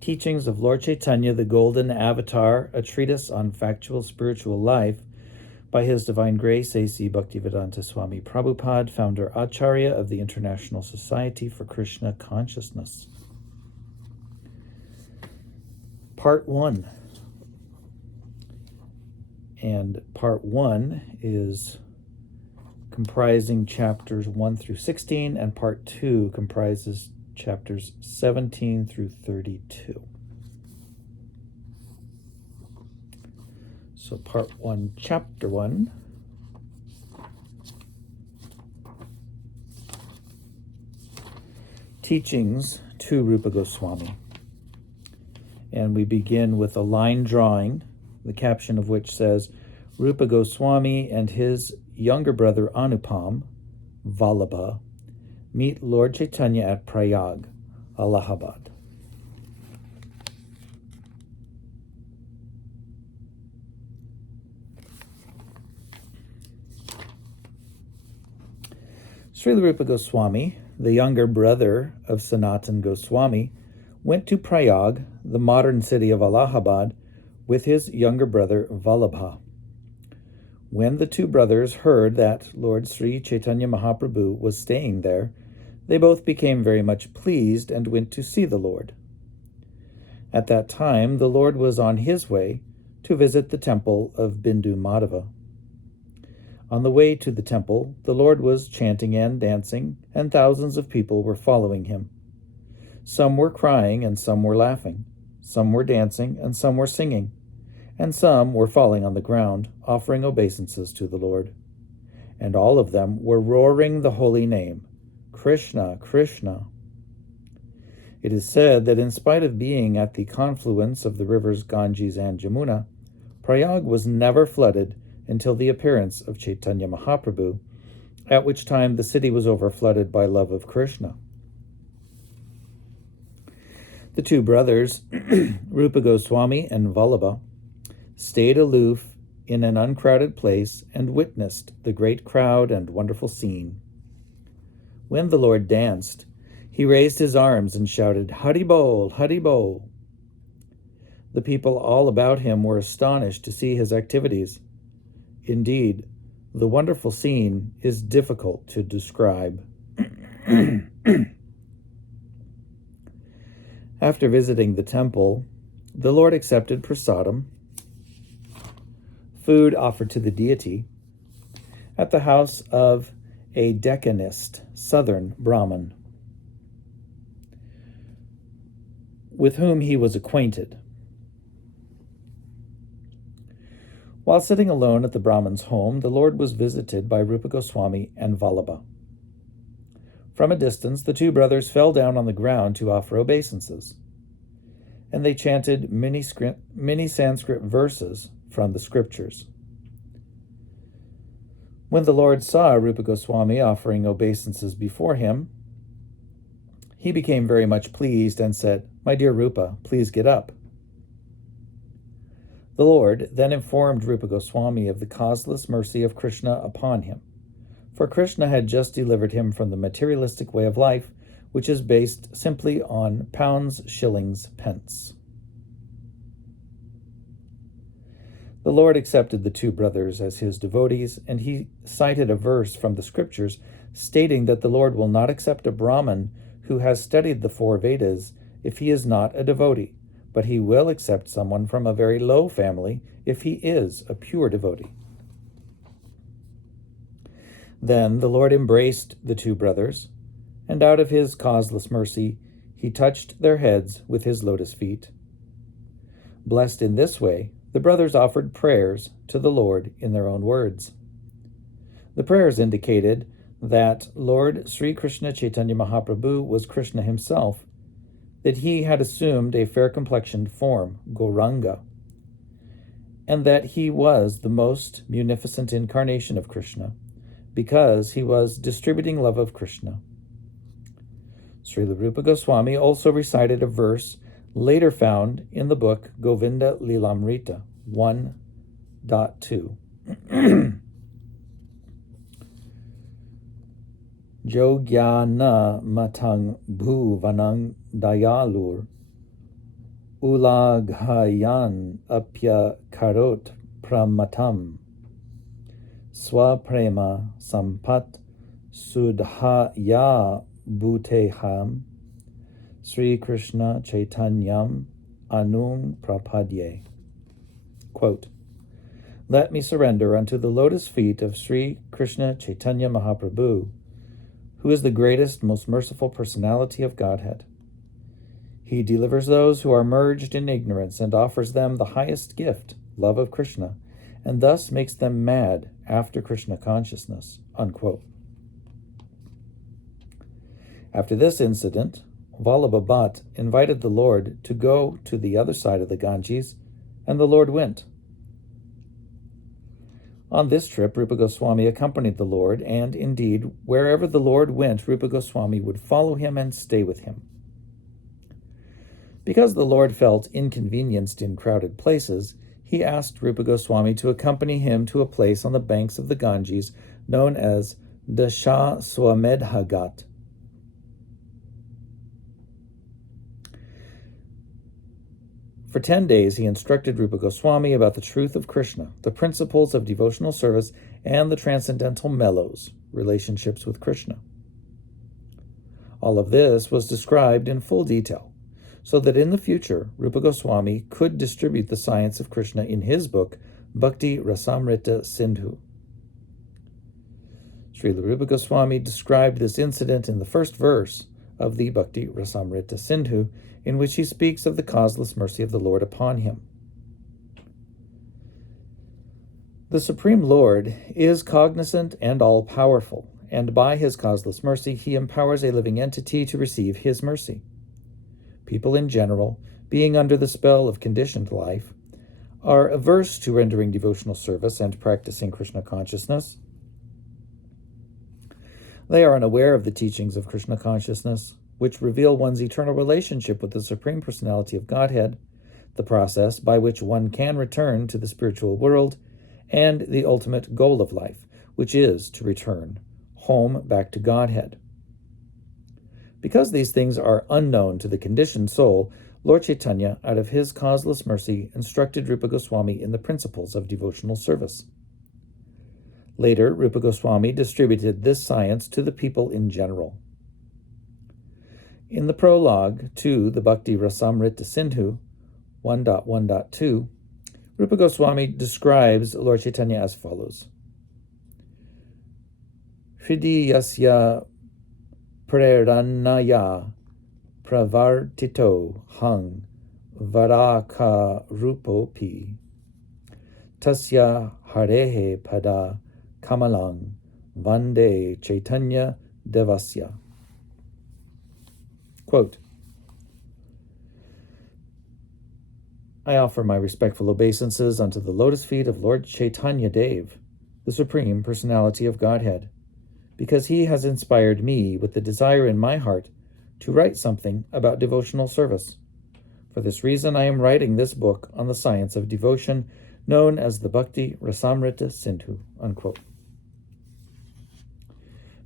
Teachings of Lord Caitanya, the Golden Avatar, a treatise on factual spiritual life, by His Divine Grace, A.C. Bhaktivedanta Swami Prabhupada, founder Acharya of the International Society for Krishna Consciousness. Part 1. And Part 1 is comprising chapters 1 through 16, and Part 2 comprises chapters 17 through 32. So Part 1, Chapter 1. Teachings to Rupa Goswami. And we begin with a line drawing, the caption of which says, Rupa Goswami and his younger brother Anupam, Vallabha, meet Lord Caitanya at Prayag, Allahabad. Srila Rupa Goswami, the younger brother of Sanatan Goswami, went to Prayag, the modern city of Allahabad, with his younger brother Vallabha. When the two brothers heard that Lord Sri Chaitanya Mahaprabhu was staying there, they both became very much pleased and went to see the Lord. At that time, the Lord was on his way to visit the temple of Bindu Madhava. On the way to the temple, the Lord was chanting and dancing, and thousands of people were following him. Some were crying and some were laughing. Some were dancing and some were singing. And some were falling on the ground, offering obeisances to the Lord. And all of them were roaring the holy name, Krishna, Krishna. It is said that in spite of being at the confluence of the rivers Ganges and Jamuna, Prayag was never flooded until the appearance of Chaitanya Mahaprabhu, at which time the city was overflooded by love of Krishna. The two brothers, Rupa Goswami and Vallabha, stayed aloof in an uncrowded place and witnessed the great crowd and wonderful scene. When the Lord danced, he raised his arms and shouted, Hari Bol, Hari Bol. The people all about him were astonished to see his activities. Indeed, the wonderful scene is difficult to describe. After visiting the temple, the Lord accepted prasadam, food offered to the deity, at the house of a Deccanist, southern Brahmin, with whom he was acquainted. While sitting alone at the Brahmin's home, the Lord was visited by Rupa Goswami and Vallabha. From a distance, the two brothers fell down on the ground to offer obeisances, and they chanted many Sanskrit verses from the scriptures. When the Lord saw Rupa Goswami offering obeisances before him, he became very much pleased and said, My dear Rupa, please get up. The Lord then informed Rupa Goswami of the causeless mercy of Krishna upon him, for Krishna had just delivered him from the materialistic way of life, which is based simply on pounds, shillings, pence. The Lord accepted the two brothers as his devotees, and he cited a verse from the scriptures stating that the Lord will not accept a Brahmin who has studied the four Vedas if he is not a devotee, but he will accept someone from a very low family if he is a pure devotee. Then the Lord embraced the two brothers, and out of his causeless mercy, he touched their heads with his lotus feet. Blessed in this way, the brothers offered prayers to the Lord in their own words. The prayers indicated that Lord Sri Krishna Chaitanya Mahaprabhu was Krishna himself, that he had assumed a fair-complexioned form, Gauranga, and that he was the most munificent incarnation of Krishna, because he was distributing love of Krishna. Srila Rupa Goswami also recited a verse later found in the book Govinda Lilamrita 1.2. Jogyana matang bhuvanang dayalur ulaghayan apya karot pramatam swaprema sampat sudhaya bhuteham Sri Krishna Chaitanyam Anung Prapadye. Quote, "Let me surrender unto the lotus feet of Sri Krishna Chaitanya Mahaprabhu, who is the greatest, most merciful personality of Godhead. He delivers those who are merged in ignorance and offers them the highest gift, love of Krishna, and thus makes them mad after Krishna consciousness." Unquote. After this incident, Vallabha Bhatt invited the Lord to go to the other side of the Ganges, and the Lord went. On this trip, Rupa Goswami accompanied the Lord, and indeed, wherever the Lord went, Rupa Goswami would follow him and stay with him. Because the Lord felt inconvenienced in crowded places, he asked Rupa Goswami to accompany him to a place on the banks of the Ganges known as Dasha Swamedha Ghat. For 10 days, he instructed Rupa Goswami about the truth of Krishna, the principles of devotional service, and the transcendental mellows, relationships with Krishna. All of this was described in full detail, so that in the future, Rupa Goswami could distribute the science of Krishna in his book, Bhakti Rasamrita Sindhu. Srila Rupa Goswami described this incident in the first verse of the Bhakti Rasamrita Sindhu, in which he speaks of the causeless mercy of the Lord upon him. The Supreme Lord is cognizant and all-powerful, and by his causeless mercy, he empowers a living entity to receive his mercy. People in general, being under the spell of conditioned life, are averse to rendering devotional service and practicing Krishna consciousness. They are unaware of the teachings of Krishna consciousness, which reveal one's eternal relationship with the Supreme Personality of Godhead, the process by which one can return to the spiritual world, and the ultimate goal of life, which is to return home back to Godhead. Because these things are unknown to the conditioned soul, Lord Caitanya, out of his causeless mercy, instructed Rupa Goswami in the principles of devotional service. Later, Rupa Goswami distributed this science to the people in general. In the prologue to the Bhakti Rasamrita Sindhu 1.1.2, Rupa Goswami describes Lord Caitanya as follows. Hridiyasya preranaya pravartito hang varaka rupopi tasya harehe pada kamalang vande Chaitanya devasya. Quote, "I offer my respectful obeisances unto the lotus feet of Lord Caitanya Dev, the Supreme Personality of Godhead, because he has inspired me with the desire in my heart to write something about devotional service. For this reason, I am writing this book on the science of devotion, known as the Bhakti Rasamrita Sindhu." Unquote.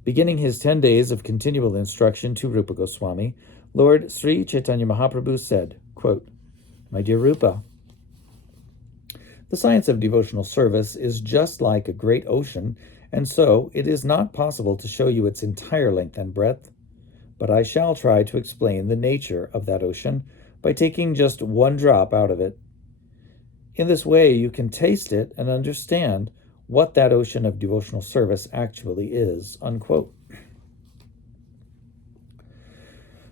Beginning his 10 days of continual instruction to Rupa Goswami, Lord Sri Chaitanya Mahaprabhu said, quote, "My dear Rupa, the science of devotional service is just like a great ocean, and so it is not possible to show you its entire length and breadth, but I shall try to explain the nature of that ocean by taking just one drop out of it. In this way, you can taste it and understand what that ocean of devotional service actually is." Unquote.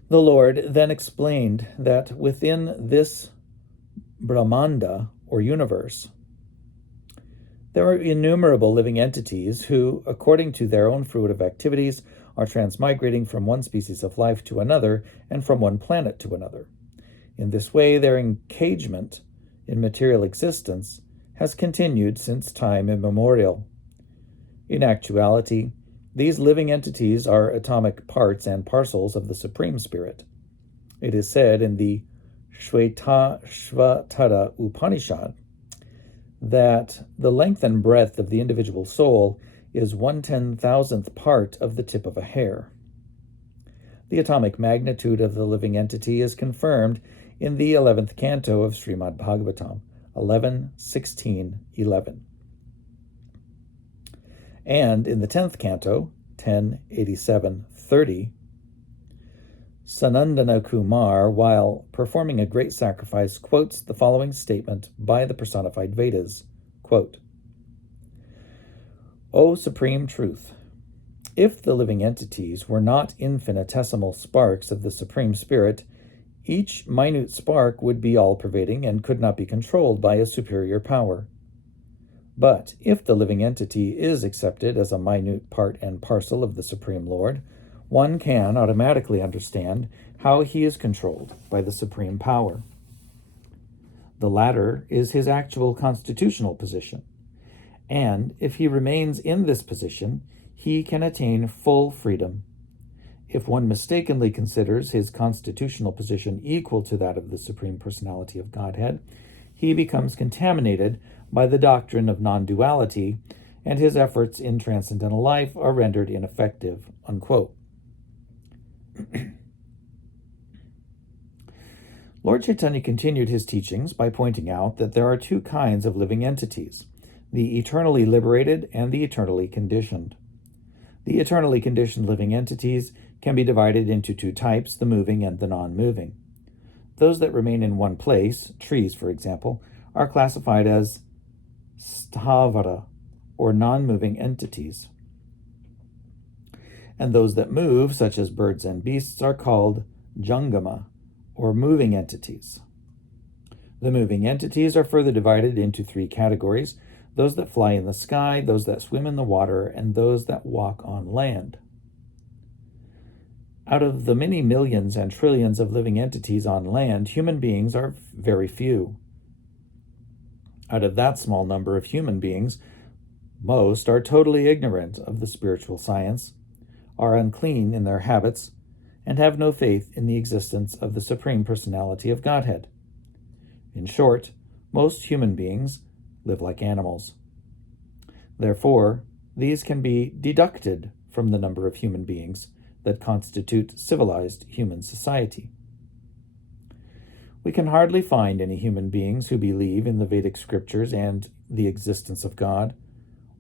The Lord then explained that within this Brahmanda, or universe, there are innumerable living entities who, according to their own fruitive activities, are transmigrating from one species of life to another and from one planet to another. In this way, their engagement in material existence has continued since time immemorial. In actuality, these living entities are atomic parts and parcels of the Supreme Spirit. It is said in the Shvetashvatara Upanishad that the length and breadth of the individual soul is 1/10,000th part of the tip of a hair. The atomic magnitude of the living entity is confirmed in the 11th canto of Srimad Bhagavatam, 11.16.11. And in the 10th canto, 10.87.30, Sanandana Kumar, while performing a great sacrifice, quotes the following statement by the personified Vedas, quote, O Supreme Truth, if the living entities were not infinitesimal sparks of the Supreme Spirit, each minute spark would be all-pervading and could not be controlled by a superior power. But if the living entity is accepted as a minute part and parcel of the Supreme Lord, one can automatically understand how he is controlled by the supreme power. The latter is his actual constitutional position, and if he remains in this position, he can attain full freedom. If one mistakenly considers his constitutional position equal to that of the Supreme Personality of Godhead, he becomes contaminated by the doctrine of non-duality, and his efforts in transcendental life are rendered ineffective, unquote. Lord Caitanya continued his teachings by pointing out that there are two kinds of living entities, the eternally liberated and the eternally conditioned. The eternally conditioned living entities can be divided into two types, the moving and the non-moving. Those that remain in one place, trees for example, are classified as sthavara, or non-moving entities. And those that move, such as birds and beasts, are called jangama, or moving entities. The moving entities are further divided into three categories: those that fly in the sky, those that swim in the water, and those that walk on land. Out of the many millions and trillions of living entities on land, human beings are very few. Out of that small number of human beings, most are totally ignorant of the spiritual science, are unclean in their habits, and have no faith in the existence of the Supreme Personality of Godhead. In short, most human beings live like animals. Therefore, these can be deducted from the number of human beings that constitute civilized human society. We can hardly find any human beings who believe in the Vedic scriptures and the existence of God,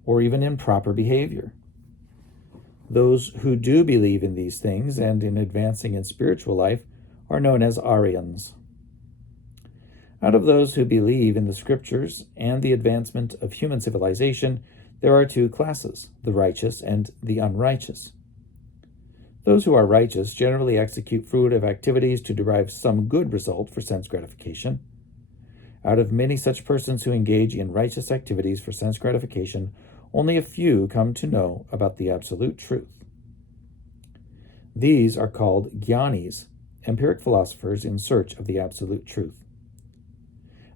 or even in proper behavior. Those who do believe in these things and in advancing in spiritual life are known as Aryans. Out of those who believe in the scriptures and the advancement of human civilization, there are two classes, the righteous and the unrighteous. Those who are righteous generally execute fruitive activities to derive some good result for sense gratification. Out of many such persons who engage in righteous activities for sense gratification, only a few come to know about the absolute truth. These are called jnanis, empiric philosophers in search of the absolute truth.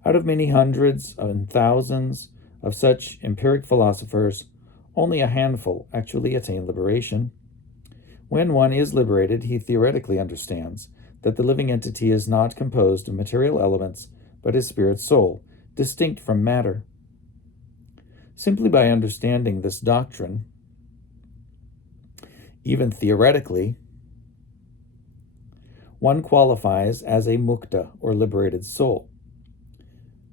Out of many hundreds and thousands of such empiric philosophers, only a handful actually attain liberation. When one is liberated, he theoretically understands that the living entity is not composed of material elements, but is spirit soul, distinct from matter. Simply by understanding this doctrine, even theoretically, one qualifies as a mukta, or liberated soul.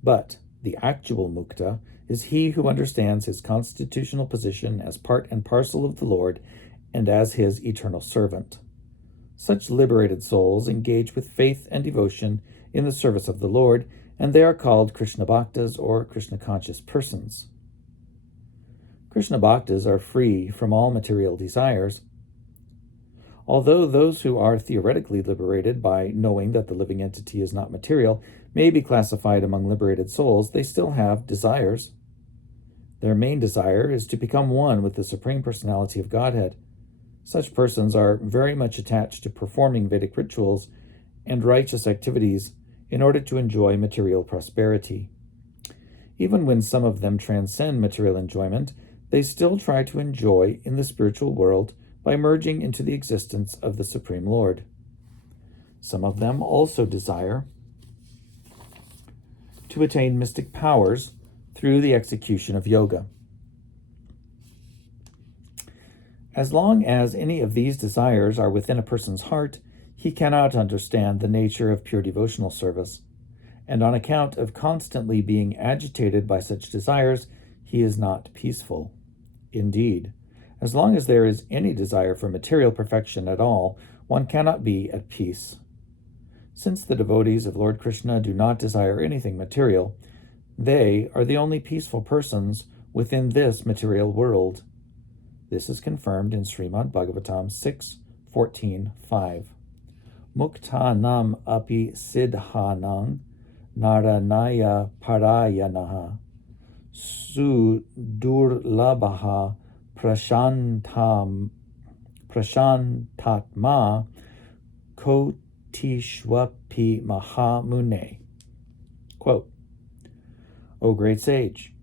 But the actual mukta is he who understands his constitutional position as part and parcel of the Lord and as his eternal servant. Such liberated souls engage with faith and devotion in the service of the Lord, and they are called Krishna Bhaktas, or Krishna-conscious persons. Krishna Bhaktas are free from all material desires. Although those who are theoretically liberated by knowing that the living entity is not material may be classified among liberated souls, they still have desires. Their main desire is to become one with the Supreme Personality of Godhead. Such persons are very much attached to performing Vedic rituals and righteous activities in order to enjoy material prosperity. Even when some of them transcend material enjoyment, they still try to enjoy in the spiritual world by merging into the existence of the Supreme Lord. Some of them also desire to attain mystic powers through the execution of yoga. As long as any of these desires are within a person's heart, He cannot understand the nature of pure devotional service, and on account of constantly being agitated by such desires, he is not peaceful. Indeed, as long as there is any desire for material perfection at all, one cannot be at peace. Since the devotees of Lord Krishna do not desire anything material, they are the only peaceful persons within this material world. This is confirmed in Srimad Bhagavatam 6:14-5. Muktanam api siddhanang naranaya parayanaha sudurlabaha prashantatma kotishwapi mahamune. Quote, O great sage,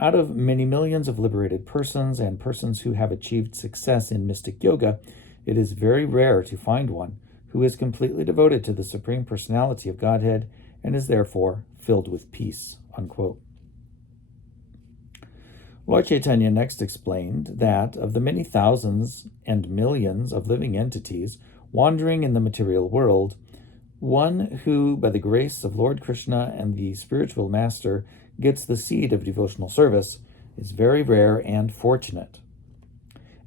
out of many millions of liberated persons and persons who have achieved success in mystic yoga, it is very rare to find one who is completely devoted to the Supreme Personality of Godhead and is therefore filled with peace. Unquote. Lord Caitanya next explained that of the many thousands and millions of living entities wandering in the material world, one who, by the grace of Lord Krishna and the spiritual master, gets the seed of devotional service is very rare and fortunate.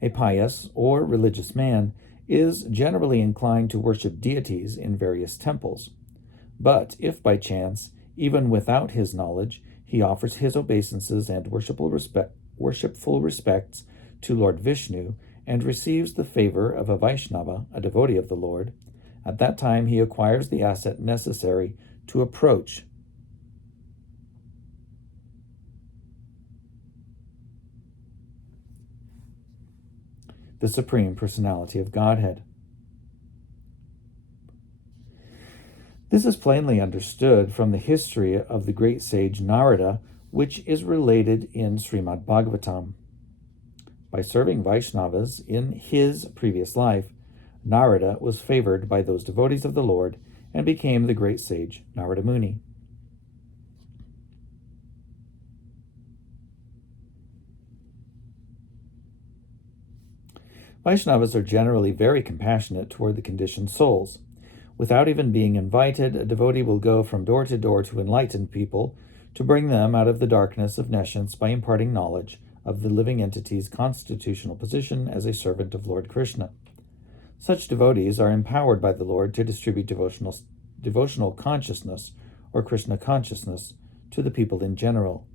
A pious or religious man is generally inclined to worship deities in various temples. But if by chance, even without his knowledge, he offers his obeisances and worshipful respects to Lord Vishnu and receives the favor of a Vaishnava, a devotee of the Lord, at that time he acquires the asset necessary to approach the Supreme Personality of Godhead. This is plainly understood from the history of the great sage Narada, which is related in Srimad Bhagavatam. By serving Vaishnavas in his previous life, Narada was favored by those devotees of the Lord and became the great sage Narada Muni. Vaishnavas are generally very compassionate toward the conditioned souls. Without even being invited, a devotee will go from door to door to enlighten people, to bring them out of the darkness of nescience by imparting knowledge of the living entity's constitutional position as a servant of Lord Krishna. Such devotees are empowered by the Lord to distribute devotional consciousness, or Krishna consciousness, to the people in general.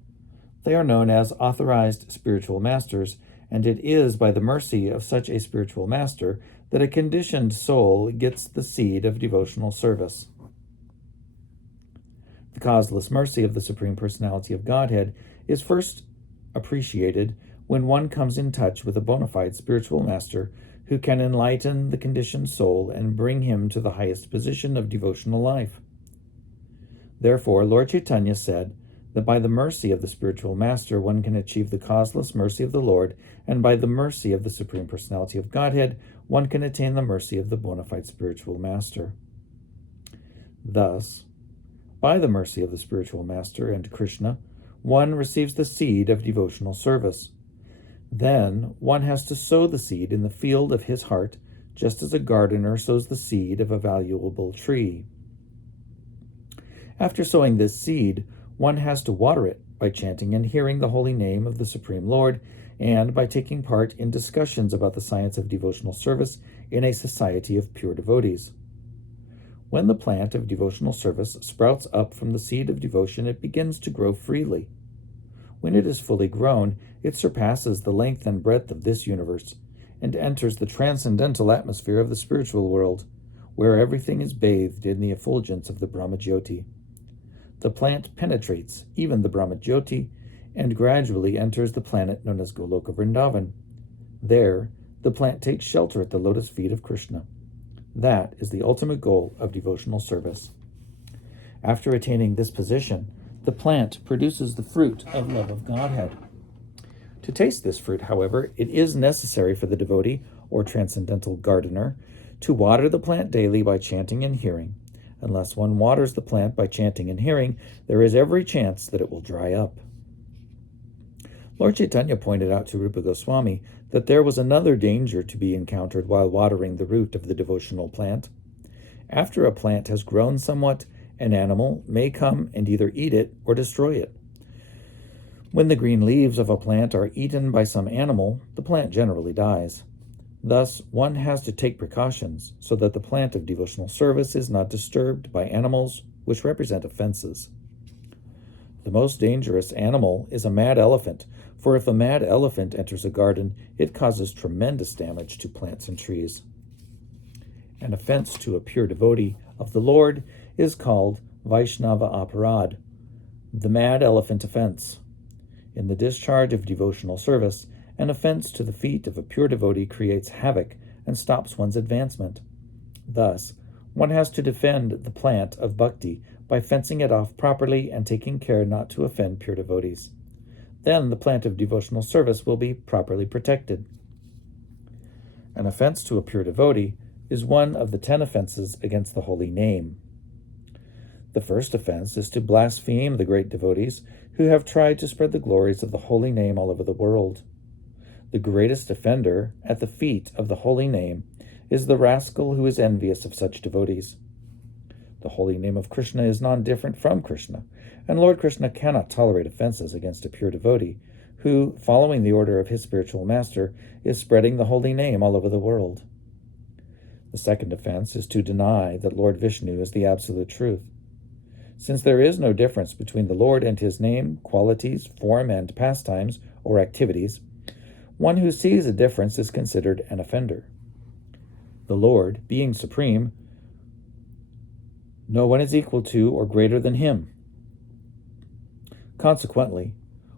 They are known as authorized spiritual masters, and it is by the mercy of such a spiritual master that a conditioned soul gets the seed of devotional service. The causeless mercy of the Supreme Personality of Godhead is first appreciated when one comes in touch with a bona fide spiritual master who can enlighten the conditioned soul and bring him to the highest position of devotional life. Therefore, Lord Caitanya said that by the mercy of the spiritual master one can achieve the causeless mercy of the Lord, and by the mercy of the Supreme Personality of Godhead one can attain the mercy of the bona fide spiritual master. Thus, by the mercy of the spiritual master and Krishna, one receives the seed of devotional service. Then one has to sow the seed in the field of his heart, just as a gardener sows the seed of a valuable tree. After sowing this seed, one has to water it by chanting and hearing the holy name of the Supreme Lord, and by taking part in discussions about the science of devotional service in a society of pure devotees. When the plant of devotional service sprouts up from the seed of devotion, it begins to grow freely. When it is fully grown, it surpasses the length and breadth of this universe, and enters the transcendental atmosphere of the spiritual world, where everything is bathed in the effulgence of the Brahmajyoti. The plant penetrates even the Brahmajyoti, and gradually enters the planet known as Goloka Vrindavan. There, the plant takes shelter at the lotus feet of Krishna. That is the ultimate goal of devotional service. After attaining this position, the plant produces the fruit of love of Godhead. To taste this fruit, however, it is necessary for the devotee, or transcendental gardener, to water the plant daily by chanting and hearing. Unless one waters the plant by chanting and hearing, there is every chance that it will dry up. Lord Caitanya pointed out to Rupa Goswami that there was another danger to be encountered while watering the root of the devotional plant. After a plant has grown somewhat, an animal may come and either eat it or destroy it. When the green leaves of a plant are eaten by some animal, the plant generally dies. Thus, one has to take precautions so that the plant of devotional service is not disturbed by animals which represent offenses. The most dangerous animal is a mad elephant, for if a mad elephant enters a garden, it causes tremendous damage to plants and trees. An offense to a pure devotee of the Lord is called Vaishnava Aparad, the mad elephant offense. In the discharge of devotional service, an offense to the feet of a pure devotee creates havoc and stops one's advancement. Thus, one has to defend the plant of bhakti by fencing it off properly and taking care not to offend pure devotees. Then the plant of devotional service will be properly protected. An offense to a pure devotee is one of the 10 offenses against the holy name. The first offense is to blaspheme the great devotees who have tried to spread the glories of the holy name all over the world. The greatest offender at the feet of the holy name is the rascal who is envious of such devotees. The holy name of Krishna is non-different from Krishna, and Lord Krishna cannot tolerate offenses against a pure devotee who, following the order of his spiritual master, is spreading the holy name all over the world. The second offense is to deny that Lord Vishnu is the absolute truth. Since there is no difference between the Lord and his name, qualities, form, and pastimes, or activities, one who sees a difference is considered an offender. The Lord, being supreme, no one is equal to or greater than him. Consequently,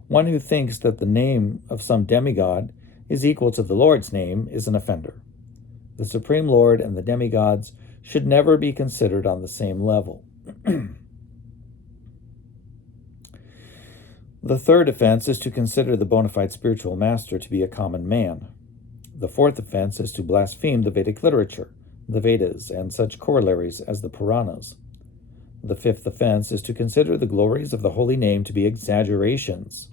one who thinks that the name of some demigod is equal to the Lord's name is an offender. The Supreme Lord and the demigods should never be considered on the same level. The third offense is to consider the bona fide spiritual master to be a common man. The fourth offense is to blaspheme the Vedic literature, the Vedas, and such corollaries as the Puranas. The fifth offense is to consider the glories of the holy name to be exaggerations.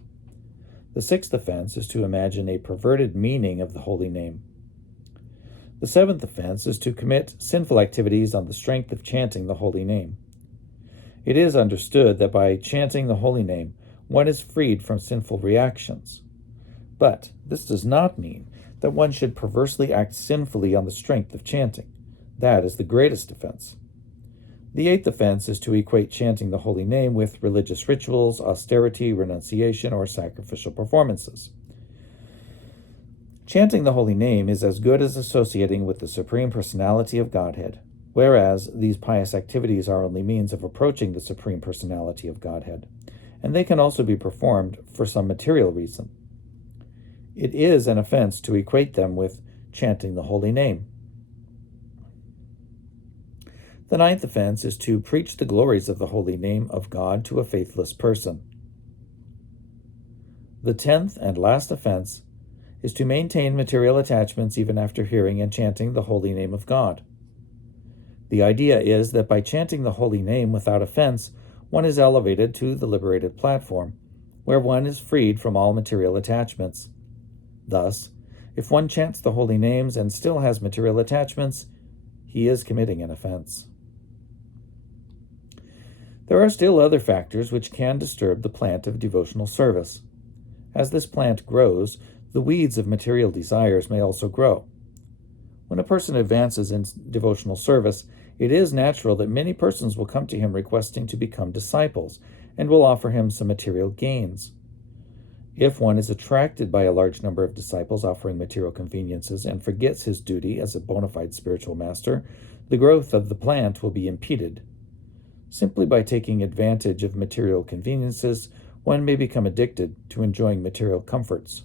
The sixth offense is to imagine a perverted meaning of the holy name. The seventh offense is to commit sinful activities on the strength of chanting the holy name. It is understood that by chanting the holy name, one is freed from sinful reactions. But this does not mean that one should perversely act sinfully on the strength of chanting. That is the greatest offense. The eighth offense is to equate chanting the holy name with religious rituals, austerity, renunciation, or sacrificial performances. Chanting the holy name is as good as associating with the Supreme Personality of Godhead, whereas these pious activities are only means of approaching the Supreme Personality of Godhead, and they can also be performed for some material reason. It is an offense to equate them with chanting the holy name. The ninth offense is to preach the glories of the holy name of God to a faithless person. The 10th and last offense is to maintain material attachments even after hearing and chanting the holy name of God. The idea is that by chanting the holy name without offense, one is elevated to the liberated platform, where one is freed from all material attachments. Thus, if one chants the holy names and still has material attachments, he is committing an offense. There are still other factors which can disturb the plant of devotional service. As this plant grows, the weeds of material desires may also grow. When a person advances in devotional service, it is natural that many persons will come to him requesting to become disciples and will offer him some material gains. If one is attracted by a large number of disciples offering material conveniences and forgets his duty as a bona fide spiritual master, the growth of the plant will be impeded. Simply by taking advantage of material conveniences, one may become addicted to enjoying material comforts.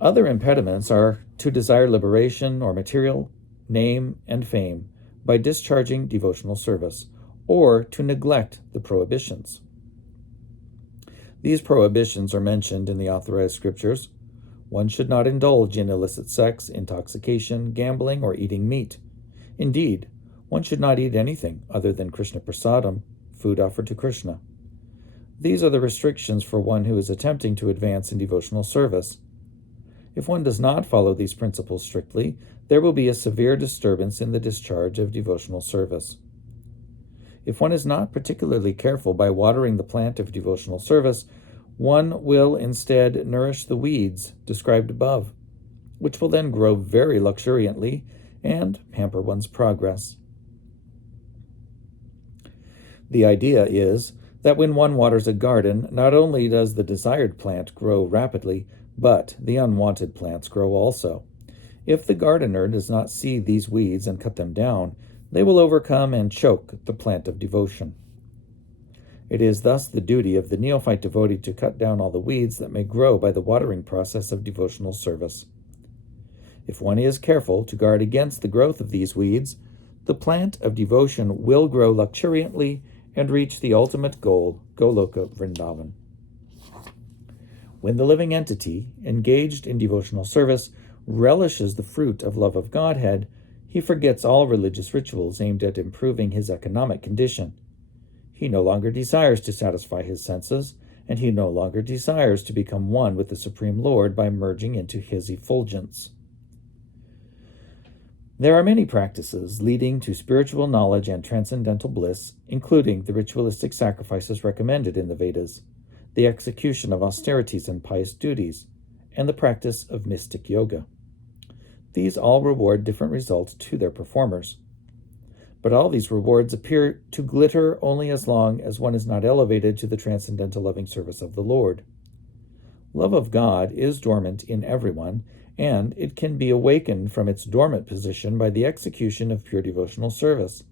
Other impediments are to desire liberation or material, name, and fame by discharging devotional service, or to neglect the prohibitions. These prohibitions are mentioned in the authorized scriptures. One should not indulge in illicit sex, intoxication, gambling, or eating meat. Indeed, one should not eat anything other than Krishna prasadam, food offered to Krishna. These are the restrictions for one who is attempting to advance in devotional service. If one does not follow these principles strictly, there will be a severe disturbance in the discharge of devotional service. If one is not particularly careful by watering the plant of devotional service, one will instead nourish the weeds described above, which will then grow very luxuriantly and hamper one's progress. The idea is that when one waters a garden, not only does the desired plant grow rapidly, but the unwanted plants grow also. If the gardener does not see these weeds and cut them down, they will overcome and choke the plant of devotion. It is thus the duty of the neophyte devotee to cut down all the weeds that may grow by the watering process of devotional service. If one is careful to guard against the growth of these weeds, the plant of devotion will grow luxuriantly and reach the ultimate goal, Goloka Vrindavan. When the living entity, engaged in devotional service, relishes the fruit of love of Godhead, he forgets all religious rituals aimed at improving his economic condition. He no longer desires to satisfy his senses, and he no longer desires to become one with the Supreme Lord by merging into his effulgence. There are many practices leading to spiritual knowledge and transcendental bliss, including the ritualistic sacrifices recommended in the Vedas, the execution of austerities and pious duties, and the practice of mystic yoga. These all reward different results to their performers. But all these rewards appear to glitter only as long as one is not elevated to the transcendental loving service of the Lord. Love of God is dormant in everyone, and it can be awakened from its dormant position by the execution of pure devotional service.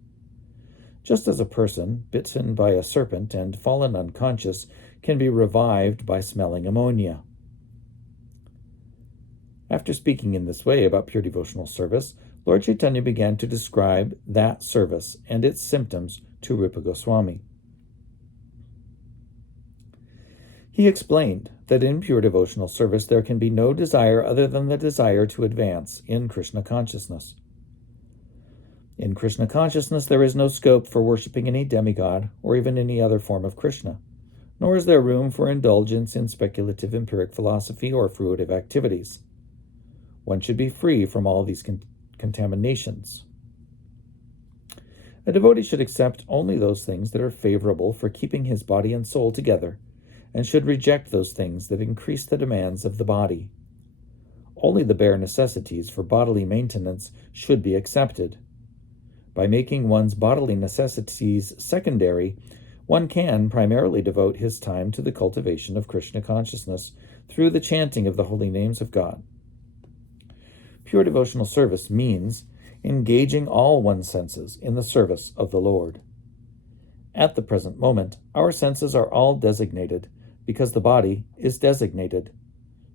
Just as a person, bitten by a serpent and fallen unconscious, can be revived by smelling ammonia. After speaking in this way about pure devotional service, Lord Caitanya began to describe that service and its symptoms to Rupa Goswami. He explained that in pure devotional service there can be no desire other than the desire to advance in Krishna consciousness. In Krishna consciousness there is no scope for worshipping any demigod or even any other form of Krishna, nor is there room for indulgence in speculative empiric philosophy or fruitive activities. One should be free from all these contaminations. A devotee should accept only those things that are favorable for keeping his body and soul together, and should reject those things that increase the demands of the body. Only the bare necessities for bodily maintenance should be accepted. By making one's bodily necessities secondary, one can primarily devote his time to the cultivation of Krishna consciousness through the chanting of the holy names of God. Pure devotional service means engaging all one's senses in the service of the Lord. At the present moment, our senses are all designated because the body is designated.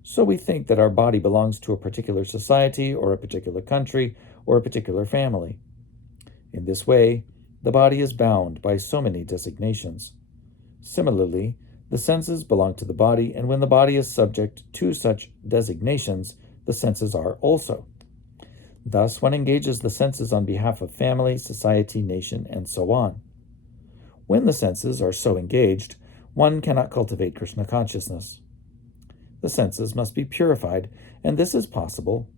So we think that our body belongs to a particular society or a particular country or a particular family. In this way, the body is bound by so many designations. Similarly, the senses belong to the body, and when the body is subject to such designations, the senses are also. Thus, one engages the senses on behalf of family, society, nation, and so on. When the senses are so engaged, one cannot cultivate Krishna consciousness. The senses must be purified, and this is possible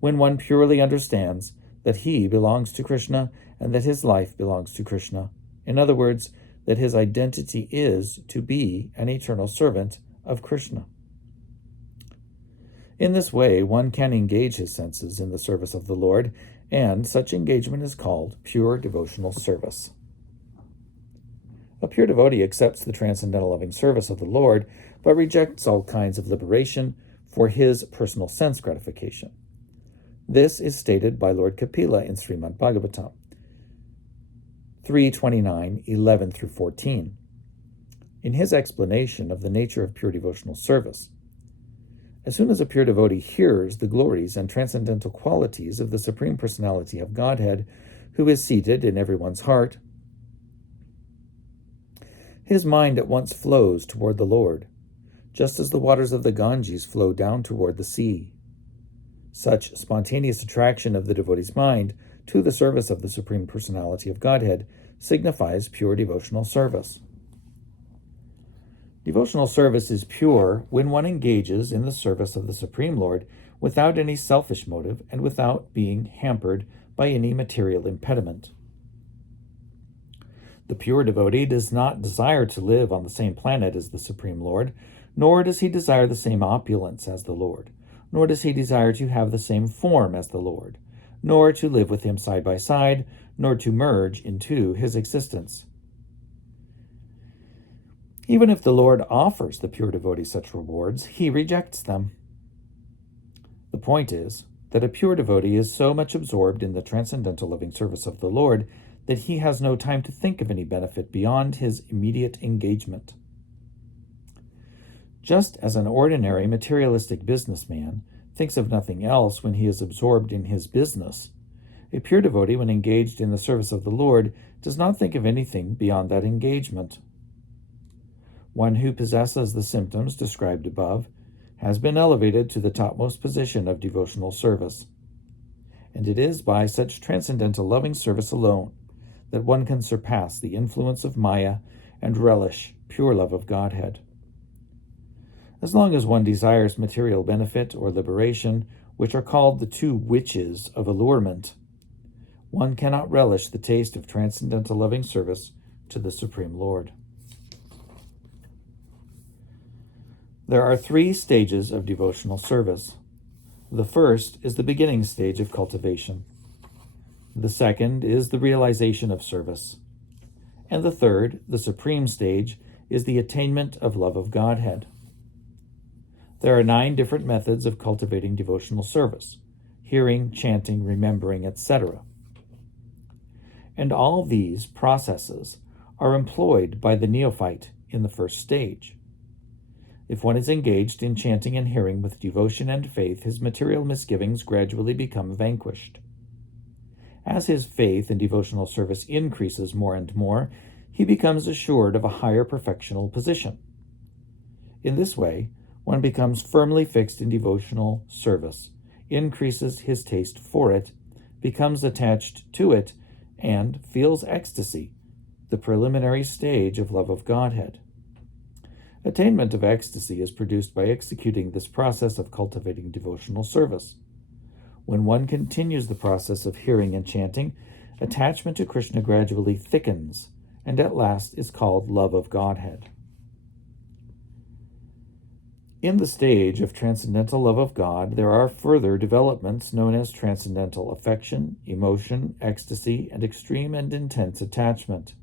when one purely understands that he belongs to Krishna and that his life belongs to Krishna. In other words, that his identity is to be an eternal servant of Krishna. In this way, one can engage his senses in the service of the Lord, and such engagement is called pure devotional service. A pure devotee accepts the transcendental loving service of the Lord, but rejects all kinds of liberation for his personal sense gratification. This is stated by Lord Kapila in Srimad Bhagavatam 3:29, 11 through 14. In his explanation of the nature of pure devotional service, as soon as a pure devotee hears the glories and transcendental qualities of the Supreme Personality of Godhead, who is seated in everyone's heart, his mind at once flows toward the Lord, just as the waters of the Ganges flow down toward the sea. Such spontaneous attraction of the devotee's mind to the service of the Supreme Personality of Godhead signifies pure devotional service. Devotional service is pure when one engages in the service of the Supreme Lord without any selfish motive and without being hampered by any material impediment. The pure devotee does not desire to live on the same planet as the Supreme Lord, nor does he desire the same opulence as the Lord, nor does he desire to have the same form as the Lord, nor to live with him side by side, nor to merge into his existence. Even if the Lord offers the pure devotee such rewards, he rejects them. The point is that a pure devotee is so much absorbed in the transcendental loving service of the Lord that he has no time to think of any benefit beyond his immediate engagement. Just as an ordinary materialistic businessman thinks of nothing else when he is absorbed in his business, a pure devotee, when engaged in the service of the Lord, does not think of anything beyond that engagement. One who possesses the symptoms described above has been elevated to the topmost position of devotional service. And it is by such transcendental loving service alone that one can surpass the influence of Maya and relish pure love of Godhead. As long as one desires material benefit or liberation, which are called the two witches of allurement, one cannot relish the taste of transcendental loving service to the Supreme Lord. There are 3 stages of devotional service. The first is the beginning stage of cultivation. The second is the realization of service. And the third, the supreme stage, is the attainment of love of Godhead. There are 9 different methods of cultivating devotional service: hearing, chanting, remembering, etc. And all these processes are employed by the neophyte in the first stage. If one is engaged in chanting and hearing with devotion and faith, his material misgivings gradually become vanquished. As his faith and devotional service increases more and more, he becomes assured of a higher perfectional position. In this way, one becomes firmly fixed in devotional service, increases his taste for it, becomes attached to it, and feels ecstasy, the preliminary stage of love of Godhead. Attainment of ecstasy is produced by executing this process of cultivating devotional service. When one continues the process of hearing and chanting, attachment to Krishna gradually thickens, and at last is called love of Godhead. In the stage of transcendental love of God, there are further developments known as transcendental affection, emotion, ecstasy, and extreme and intense attachment.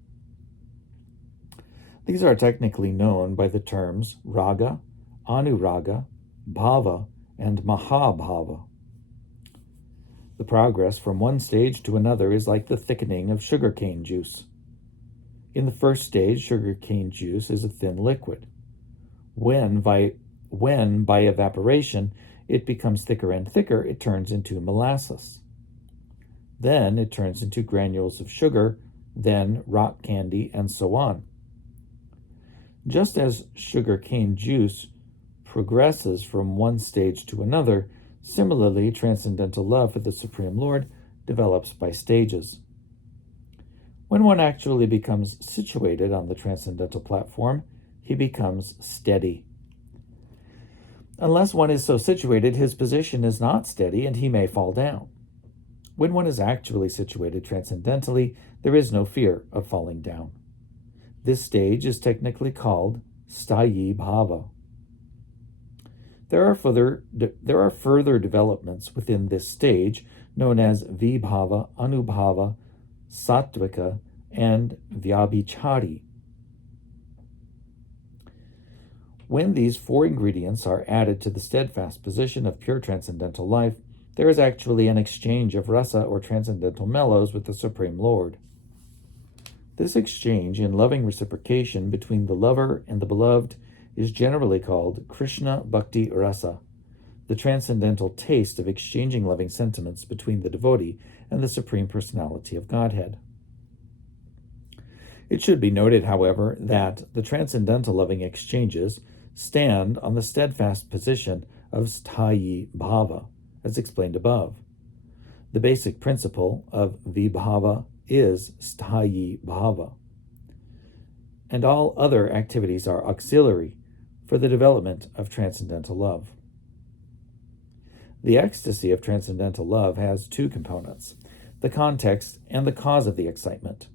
These are technically known by the terms raga, anuraga, bhava, and mahabhava. The progress from one stage to another is like the thickening of sugarcane juice. In the first stage, sugarcane juice is a thin liquid. When by evaporation it becomes thicker and thicker, it turns into molasses. Then it turns into granules of sugar, then rock candy, and so on. Just as sugarcane juice progresses from one stage to another, similarly, transcendental love for the Supreme Lord develops by stages. When one actually becomes situated on the transcendental platform, he becomes steady. Unless one is so situated, his position is not steady and he may fall down. When one is actually situated transcendentally, there is no fear of falling down. This stage is technically called sthayi bhava. There are further developments within this stage known as vibhava, anubhava, sattvika, and vyabhichari. When these 4 ingredients are added to the steadfast position of pure transcendental life, there is actually an exchange of rasa or transcendental mellows with the Supreme Lord. This exchange in loving reciprocation between the lover and the beloved is generally called Krishna Bhakti Rasa, the transcendental taste of exchanging loving sentiments between the devotee and the Supreme Personality of Godhead. It should be noted, however, that the transcendental loving exchanges stand on the steadfast position of sthayi bhava, as explained above. The basic principle of vibhava is sthayi bhava, and all other activities are auxiliary for the development of transcendental love. The ecstasy of transcendental love has two components: the context and the cause of the excitement.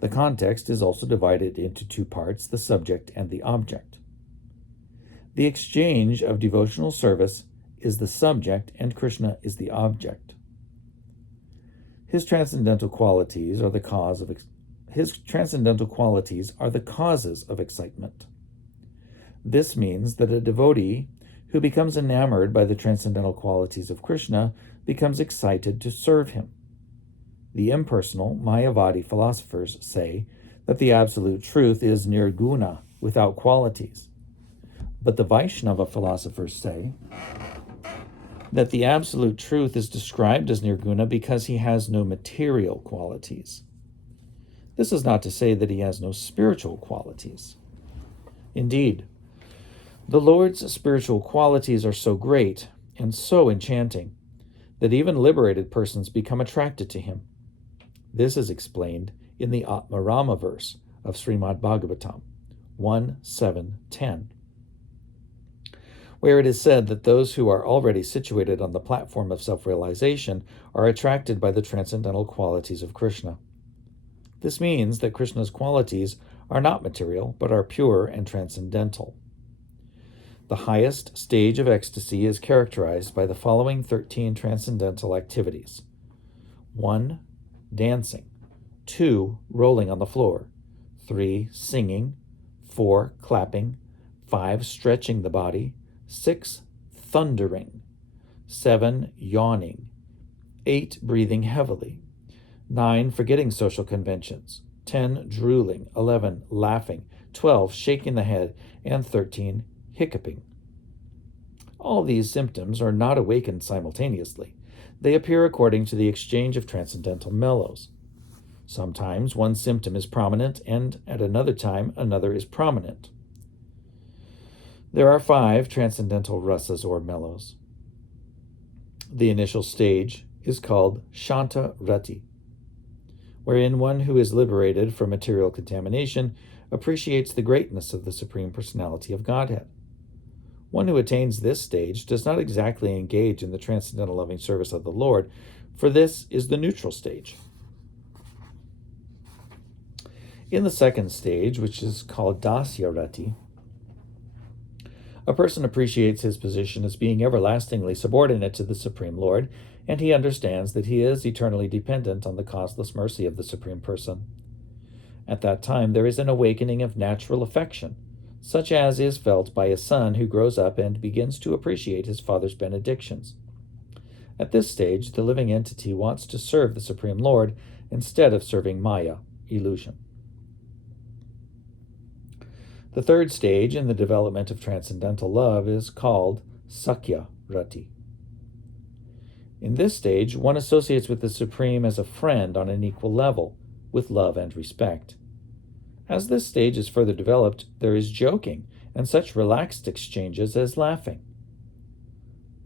The context is also divided into two parts, the subject and the object. The exchange of devotional service is the subject and Krishna is the object. His transcendental qualities are the causes of excitement. This means that a devotee who becomes enamored by the transcendental qualities of Krishna becomes excited to serve him. The impersonal Mayavadi philosophers say that the absolute truth is nirguna, without qualities. But the Vaishnava philosophers say that the absolute truth is described as nirguna because he has no material qualities. This is not to say that he has no spiritual qualities. Indeed, the Lord's spiritual qualities are so great and so enchanting that even liberated persons become attracted to him. This is explained in the Atmarama verse of Srimad Bhagavatam 1:7-10, where it is said that those who are already situated on the platform of self-realization are attracted by the transcendental qualities of Krishna. This means that Krishna's qualities are not material, but are pure and transcendental. The highest stage of ecstasy is characterized by the following 13 transcendental activities. 1. Dancing. 2. Rolling on the floor. 3. Singing. 4. Clapping. 5. Stretching the body. 6. Thundering. 7. Yawning. 8. Breathing heavily. 9. Forgetting social conventions. 10. Drooling. 11. Laughing. 12. Shaking the head. And 13. Hiccuping. All these symptoms are not awakened simultaneously. They appear according to the exchange of transcendental mellows. Sometimes one symptom is prominent, and at another time another is prominent. There are 5 transcendental rasas or mellows. The initial stage is called Shanta Rati, wherein one who is liberated from material contamination appreciates the greatness of the Supreme Personality of Godhead. One who attains this stage does not exactly engage in the transcendental loving service of the Lord, for this is the neutral stage. In the second stage, which is called Dasya Rati, a person appreciates his position as being everlastingly subordinate to the Supreme Lord, and he understands that he is eternally dependent on the causeless mercy of the Supreme Person. At that time, there is an awakening of natural affection, such as is felt by a son who grows up and begins to appreciate his father's benedictions. At this stage, the living entity wants to serve the Supreme Lord instead of serving Maya, illusion. The third stage in the development of transcendental love is called Sakya Rati. In this stage, one associates with the Supreme as a friend on an equal level, with love and respect. As this stage is further developed, there is joking and such relaxed exchanges as laughing.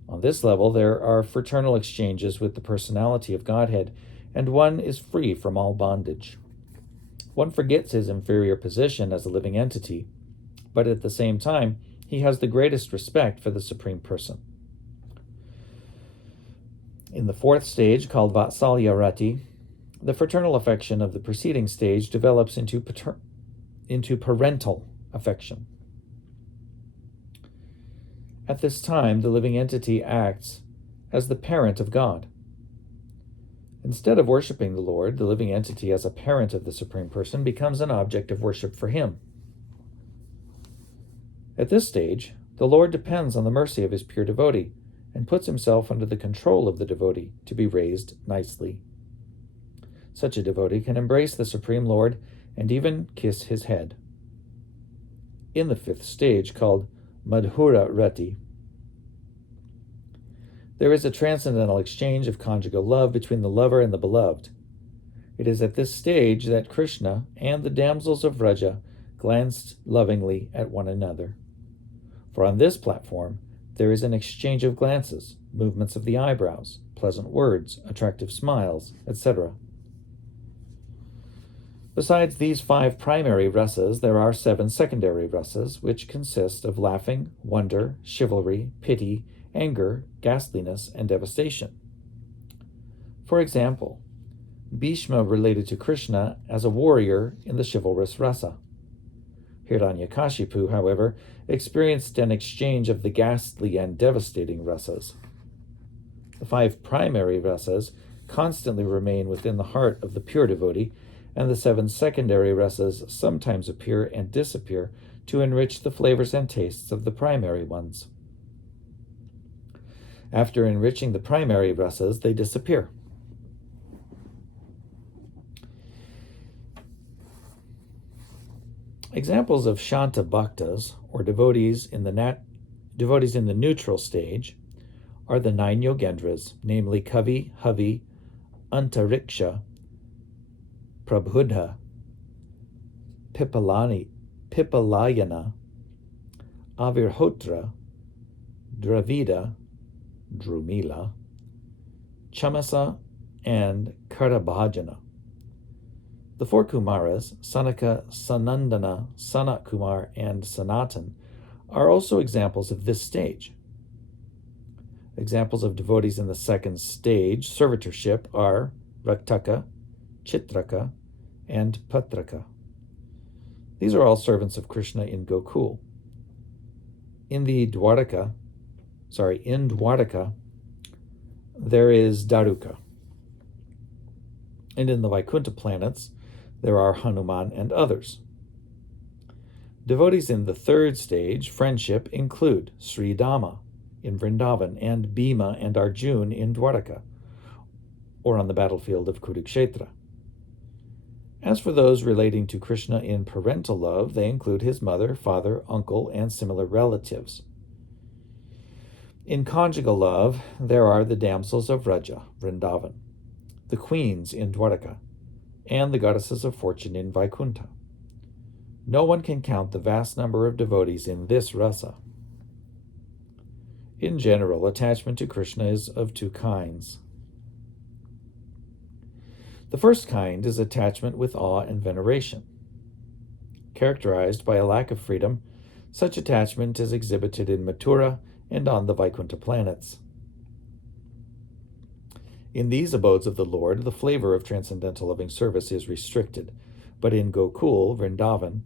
On this level, there are fraternal exchanges with the personality of Godhead, and one is free from all bondage. One forgets his inferior position as a living entity, but at the same time, he has the greatest respect for the Supreme Person. In the fourth stage, called Vatsalya Rati, the fraternal affection of the preceding stage develops into parental affection. At this time, the living entity acts as the parent of God. Instead of worshiping the Lord, the living entity as a parent of the Supreme Person becomes an object of worship for him. At this stage, the Lord depends on the mercy of his pure devotee and puts himself under the control of the devotee to be raised nicely. Such a devotee can embrace the Supreme Lord and even kiss his head. In the fifth stage, called Madhura Rati, there is a transcendental exchange of conjugal love between the lover and the beloved. It is at this stage that Krishna and the damsels of Vraja glanced lovingly at one another. For on this platform, there is an exchange of glances, movements of the eyebrows, pleasant words, attractive smiles, etc. Besides these 5 primary rasas, there are 7 secondary rasas, which consist of laughing, wonder, chivalry, pity, anger, ghastliness, and devastation. For example, Bhishma related to Krishna as a warrior in the chivalrous rasa. Hiranyakashipu, however, experienced an exchange of the ghastly and devastating rasas. The 5 primary rasas constantly remain within the heart of the pure devotee, and the 7 secondary rasas sometimes appear and disappear to enrich the flavors and tastes of the primary ones. After enriching the primary rasas, they disappear. Examples of Shanta Bhaktas, or devotees in the neutral stage, are the 9 Yogendras, namely Kavi, Havi, Antariksha, Prabhuddha, Pipalayana, Avirhotra, Dravida, Drumila, Chamasa, and Karabhajana. The 4 Kumaras, Sanaka, Sanandana, Sanat Kumar, and Sanatan, are also examples of this stage. Examples of devotees in the 2nd stage, servitorship, are Raktaka, Chitraka, and Patraka. These are all servants of Krishna in Gokul. In Dwaraka, there is Daruka. And in the Vaikuntha planets, there are Hanuman and others. Devotees in the 3rd stage, friendship, include Sri Dama in Vrindavan and Bhima and Arjun in Dwaraka, or on the battlefield of Kurukshetra. As for those relating to Krishna in parental love, they include his mother, father, uncle, and similar relatives. In conjugal love, there are the damsels of Vraja, Vrindavan, the queens in Dwaraka, and the goddesses of fortune in Vaikuntha. No one can count the vast number of devotees in this rasa. In general, attachment to Krishna is of 2 kinds. The first kind is attachment with awe and veneration. Characterized by a lack of freedom, such attachment is exhibited in Mathura and on the Vaikuntha planets. In these abodes of the Lord, the flavor of transcendental loving service is restricted, but in Gokul, Vrindavan,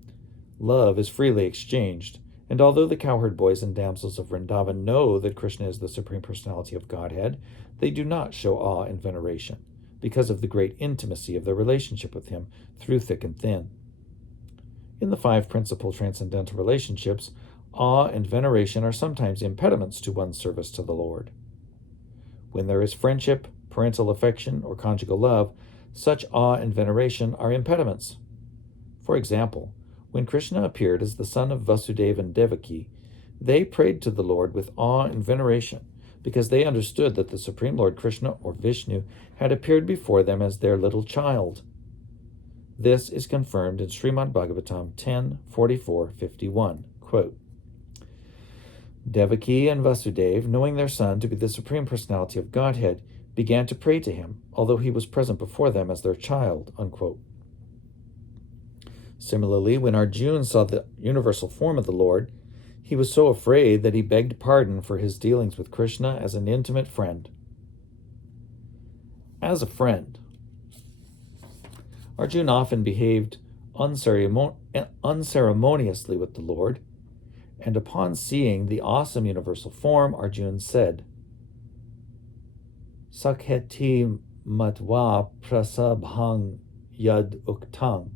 love is freely exchanged, and although the cowherd boys and damsels of Vrindavan know that Krishna is the Supreme Personality of Godhead, they do not show awe and veneration, because of the great intimacy of their relationship with him through thick and thin. In the 5 principal transcendental relationships, awe and veneration are sometimes impediments to one's service to the Lord. When there is friendship, parental affection, or conjugal love, such awe and veneration are impediments. For example, when Krishna appeared as the son of Vasudeva and Devaki, they prayed to the Lord with awe and veneration, because they understood that the Supreme Lord Krishna, or Vishnu, had appeared before them as their little child. This is confirmed in Srimad Bhagavatam 10:44-51. Quote, Devaki and Vasudeva, knowing their son to be the Supreme Personality of Godhead, began to pray to him, although he was present before them as their child. Unquote. Similarly, when Arjuna saw the universal form of the Lord, he was so afraid that he begged pardon for his dealings with Krishna as an intimate friend. As a friend, Arjuna often behaved unceremoniously with the Lord, and upon seeing the awesome universal form, Arjuna said, Sakheti matva prasabhang yad uktang.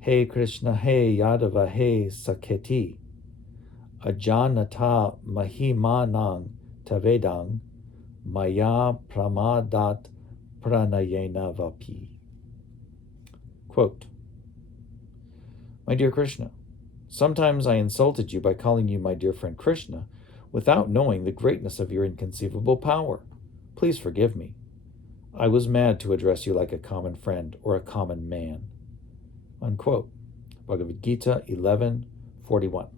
Hey Krishna, hey Yadava, hey Sakheti. Ajanata mahimanang tavedang maya pramadat pranayena vapi. Quote, My dear Krishna, sometimes I insulted you by calling you my dear friend Krishna without knowing the greatness of your inconceivable power. Please forgive me. I was mad to address you like a common friend or a common man. Unquote. Bhagavad Gita 11:41.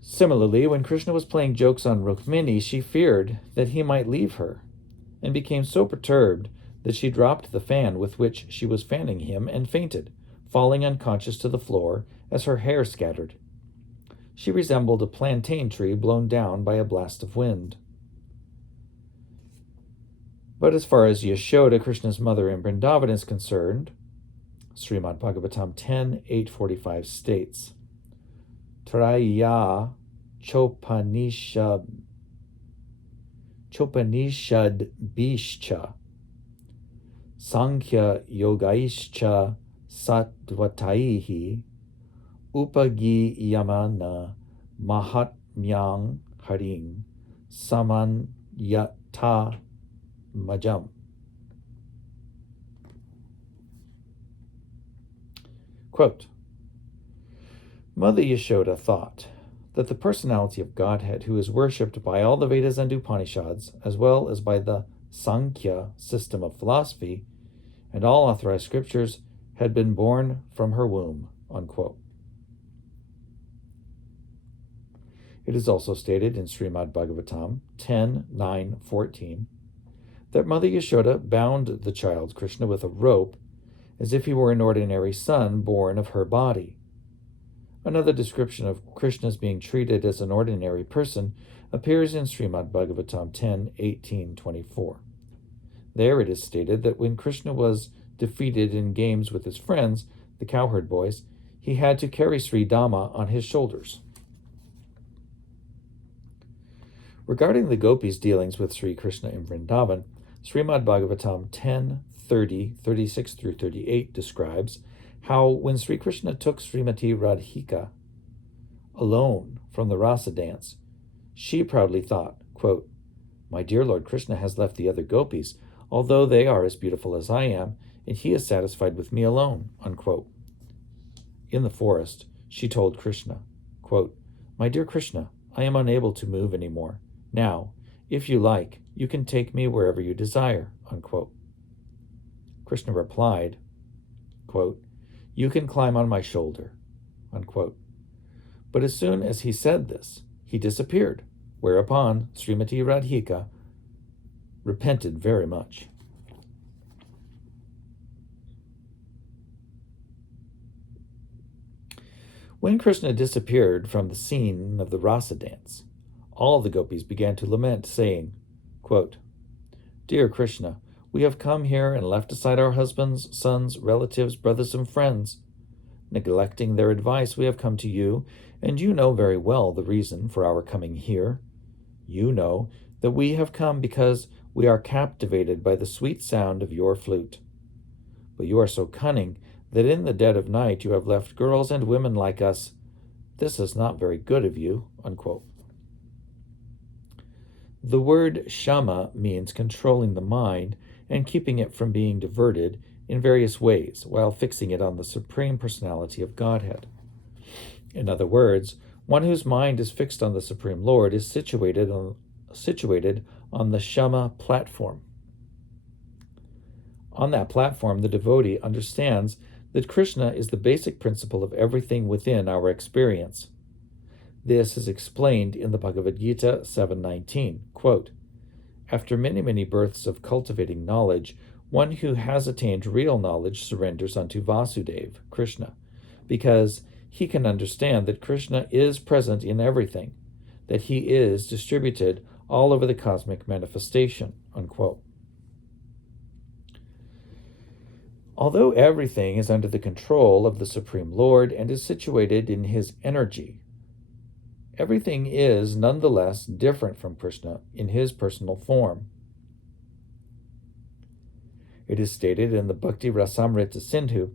Similarly, when Krishna was playing jokes on Rukmini, she feared that he might leave her, and became so perturbed that she dropped the fan with which she was fanning him and fainted, falling unconscious to the floor as her hair scattered. She resembled a plantain tree blown down by a blast of wind. But as far as Yashoda, Krishna's mother in Vrindavan, is concerned, Srimad Bhagavatam 10:845 states, Traya Chopanishad Bishcha Sankhya Yogaischa Satvataihi Upagi Yamana Mahatmyang Haring Samanyata Majam. Quote, Mother Yashoda thought that the personality of Godhead, who is worshipped by all the Vedas and Upanishads, as well as by the Sankhya system of philosophy, and all authorized scriptures, had been born from her womb. Unquote. It is also stated in Srimad Bhagavatam 10:9-14 that Mother Yashoda bound the child Krishna with a rope as if he were an ordinary son born of her body. Another description of Krishna's being treated as an ordinary person appears in Srimad Bhagavatam 10:18-24. There it is stated that when Krishna was defeated in games with his friends, the cowherd boys, he had to carry Sri Dama on his shoulders. Regarding the gopis' dealings with Sri Krishna in Vrindavan, Srimad Bhagavatam 10:30-36-38 describes how when Sri Krishna took Srimati Radhika alone from the rasa dance, she proudly thought, quote, My dear Lord Krishna has left the other gopis, although they are as beautiful as I am, and he is satisfied with me alone. Unquote. In the forest, she told Krishna, quote, My dear Krishna, I am unable to move any more. Now, if you like, you can take me wherever you desire. Unquote. Krishna replied, quote, You can climb on my shoulder. Unquote. But as soon as he said this, he disappeared, whereupon Srimati Radhika repented very much. When Krishna disappeared from the scene of the rasa dance, all the gopis began to lament, saying, quote, Dear Krishna, we have come here and left aside our husbands, sons, relatives, brothers, and friends. Neglecting their advice, we have come to you, and you know very well the reason for our coming here. You know that we have come because we are captivated by the sweet sound of your flute. But you are so cunning that in the dead of night you have left girls and women like us. This is not very good of you. Unquote. The word shama means controlling the mind and keeping it from being diverted in various ways while fixing it on the Supreme Personality of Godhead. In other words, one whose mind is fixed on the Supreme Lord is situated on the shama platform. On that platform, the devotee understands that Krishna is the basic principle of everything within our experience. This is explained in the Bhagavad Gita 7:19, quote, After many, many births of cultivating knowledge, one who has attained real knowledge surrenders unto Vasudeva, Krishna, because he can understand that Krishna is present in everything, that he is distributed all over the cosmic manifestation. Unquote. Although everything is under the control of the Supreme Lord and is situated in his energy, everything is nonetheless different from Krishna in his personal form. It is stated in the Bhakti Rasamrita Sindhu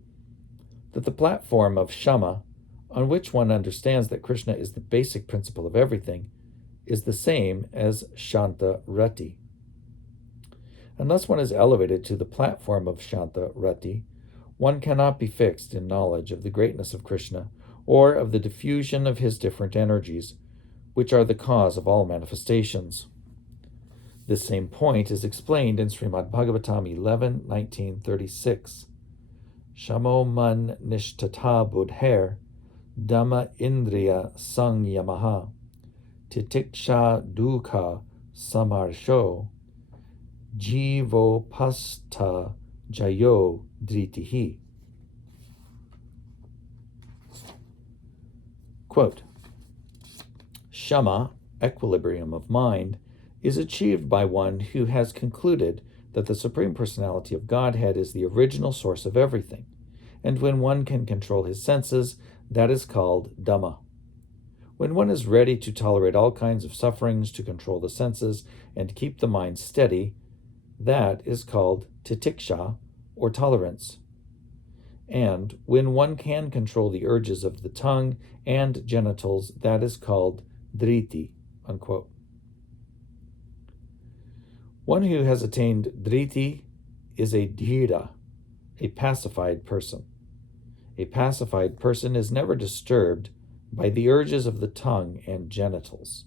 that the platform of Shama, on which one understands that Krishna is the basic principle of everything, is the same as Shanta Rati. Unless one is elevated to the platform of Shanta Rati, one cannot be fixed in knowledge of the greatness of Krishna or of the diffusion of his different energies, which are the cause of all manifestations. This same point is explained in Srimad Bhagavatam 11:19-36. Shamo man nishtata budher, dhamma indriya sangyamaha, titiksha dukha samarsho, jivo pasta jayo dritihi. Quote, Shama, equilibrium of mind, is achieved by one who has concluded that the Supreme Personality of Godhead is the original source of everything, and when one can control his senses, that is called Dhamma. When one is ready to tolerate all kinds of sufferings, to control the senses, and keep the mind steady, that is called Titiksha, or tolerance. And when one can control the urges of the tongue and genitals, that is called Driti, unquote. One who has attained Driti is a Dhira, a pacified person. A pacified person is never disturbed by the urges of the tongue and genitals.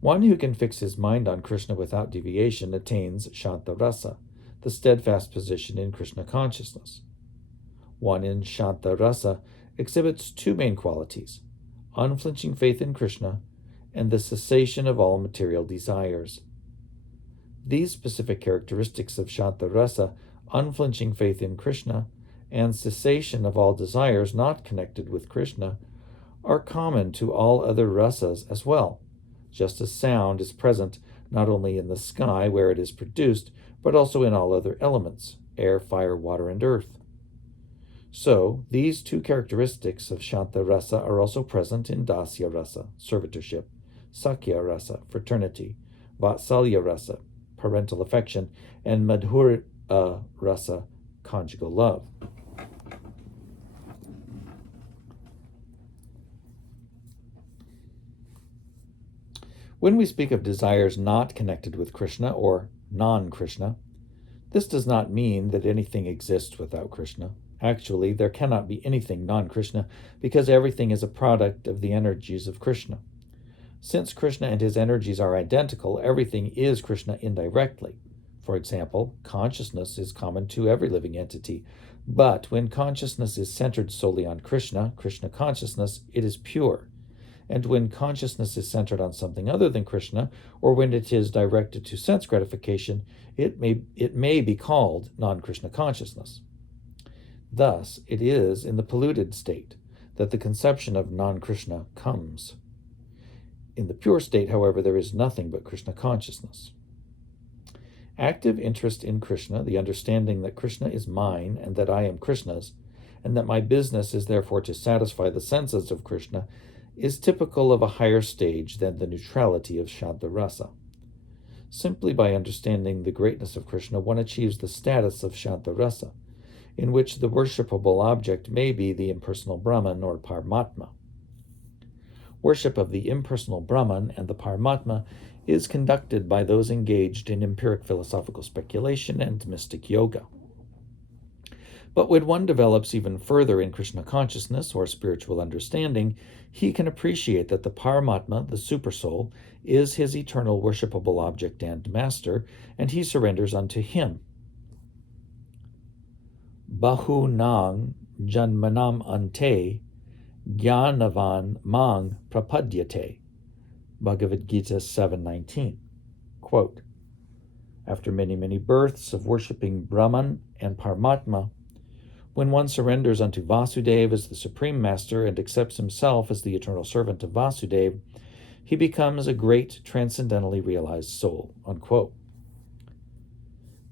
One who can fix his mind on Krishna without deviation attains Shanta Rasa, the steadfast position in Krishna consciousness. One in Shanta Rasa exhibits two main qualities: unflinching faith in Krishna and the cessation of all material desires. These specific characteristics of Shanta Rasa, unflinching faith in Krishna, and cessation of all desires not connected with Krishna, are common to all other rasas as well, just as sound is present not only in the sky where it is produced, but also in all other elements, air, fire, water, and earth. So, these two characteristics of Shanta Rasa are also present in Dasya Rasa, servitorship, Sakya Rasa, fraternity, Vatsalya Rasa, parental affection, and Madhurya Rasa, conjugal love. When we speak of desires not connected with Krishna or non-Krishna, this does not mean that anything exists without Krishna. Actually, there cannot be anything non-Krishna because everything is a product of the energies of Krishna. Since Krishna and his energies are identical, everything is Krishna indirectly. For example, consciousness is common to every living entity, but when consciousness is centered solely on Krishna, Krishna consciousness, it is pure. And when consciousness is centered on something other than Krishna, or when it is directed to sense gratification, it may be called non-Krishna consciousness. Thus, it is in the polluted state that the conception of non-Krishna comes. In the pure state, however, there is nothing but Krishna consciousness. Active interest in Krishna, the understanding that Krishna is mine and that I am Krishna's, and that my business is therefore to satisfy the senses of Krishna, is typical of a higher stage than the neutrality of Shanta Rasa. Simply by understanding the greatness of Krishna, one achieves the status of Shanta Rasa, in which the worshipable object may be the impersonal Brahman or Paramatma. Worship of the impersonal Brahman and the Paramatma is conducted by those engaged in empiric philosophical speculation and mystic yoga. But when one develops even further in Krishna consciousness or spiritual understanding, he can appreciate that the Paramatma, the Supersoul, is his eternal worshipable object and master, and he surrenders unto him. Bahunang janmanam ante Jnanavan mang prapadyate. Bhagavad Gita 7:19. Quote, after many, many births of worshipping Brahman and Paramatma, when one surrenders unto Vasudeva as the Supreme Master and accepts himself as the eternal servant of Vasudeva, he becomes a great transcendentally realized soul. Unquote.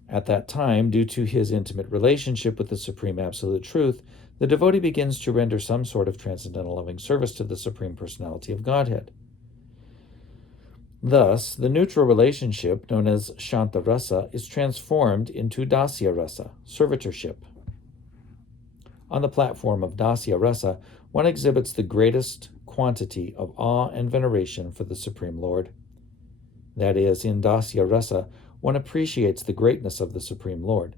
At that time, due to his intimate relationship with the Supreme Absolute Truth, the devotee begins to render some sort of transcendental loving service to the Supreme Personality of Godhead. Thus, the neutral relationship, known as Shanta Rasa, is transformed into Dasya Rasa, servitorship. On the platform of Dasya Rasa, one exhibits the greatest quantity of awe and veneration for the Supreme Lord. That is, in Dasya Rasa, one appreciates the greatness of the Supreme Lord.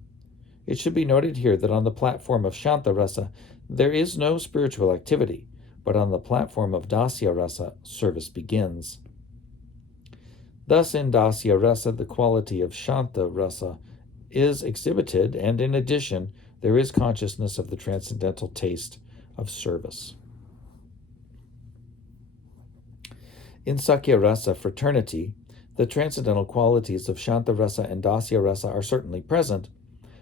It should be noted here that on the platform of Shanta Rasa, there is no spiritual activity, but on the platform of Dasya Rasa, service begins. Thus, in Dasya Rasa, the quality of Shanta Rasa is exhibited, and in addition, there is consciousness of the transcendental taste of service. In Sakya Rasa, fraternity, the transcendental qualities of Shanta Rasa and Dasya Rasa are certainly present,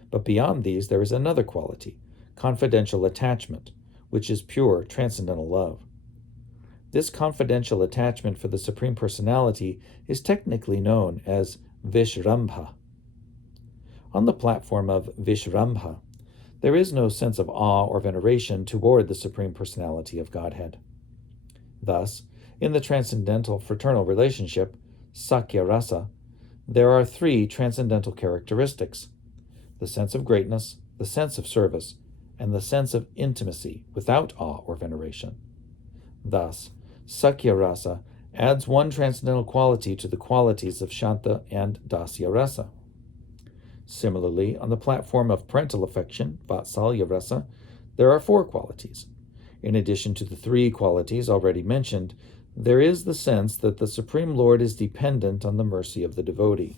but beyond these there is another quality, confidential attachment, which is pure transcendental love. This confidential attachment for the Supreme Personality is technically known as Vishrambha. On the platform of Vishrambha, there is no sense of awe or veneration toward the Supreme Personality of Godhead. Thus, in the transcendental fraternal relationship, Sakya Rasa, there are three transcendental characteristics: the sense of greatness, the sense of service, and the sense of intimacy without awe or veneration. Thus, Sakya Rasa adds one transcendental quality to the qualities of Shanta and Dasya Rasa. Similarly, on the platform of parental affection, Vatsalya Rasa, there are four qualities. In addition to the three qualities already mentioned, there is the sense that the Supreme Lord is dependent on the mercy of the devotee.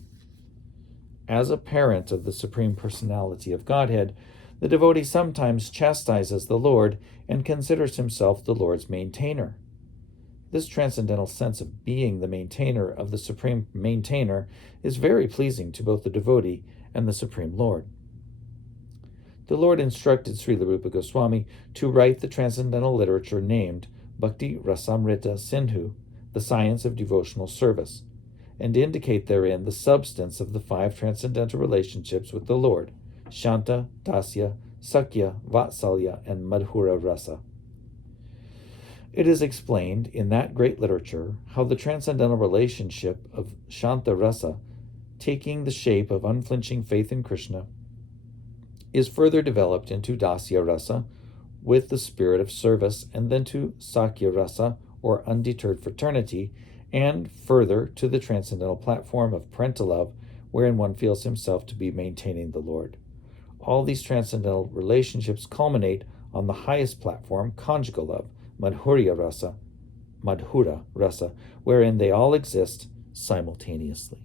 As a parent of the Supreme Personality of Godhead, the devotee sometimes chastises the Lord and considers himself the Lord's maintainer. This transcendental sense of being the maintainer of the Supreme Maintainer is very pleasing to both the devotee and the Supreme Lord. The Lord instructed Srila Rupa Goswami to write the transcendental literature named Bhakti Rasamrita Sindhu, the Science of Devotional Service, and indicate therein the substance of the five transcendental relationships with the Lord: Shanta, Dasya, Sakya, Vatsalya, and Madhura Rasa. It is explained in that great literature how the transcendental relationship of Shanta Rasa, taking the shape of unflinching faith in Krishna, is further developed into Dasya Rasa with the spirit of service, and then to Sakya Rasa, or undeterred fraternity, and further to the transcendental platform of parental love, wherein one feels himself to be maintaining the Lord. All these transcendental relationships culminate on the highest platform, conjugal love, Madhura Rasa, wherein they all exist simultaneously.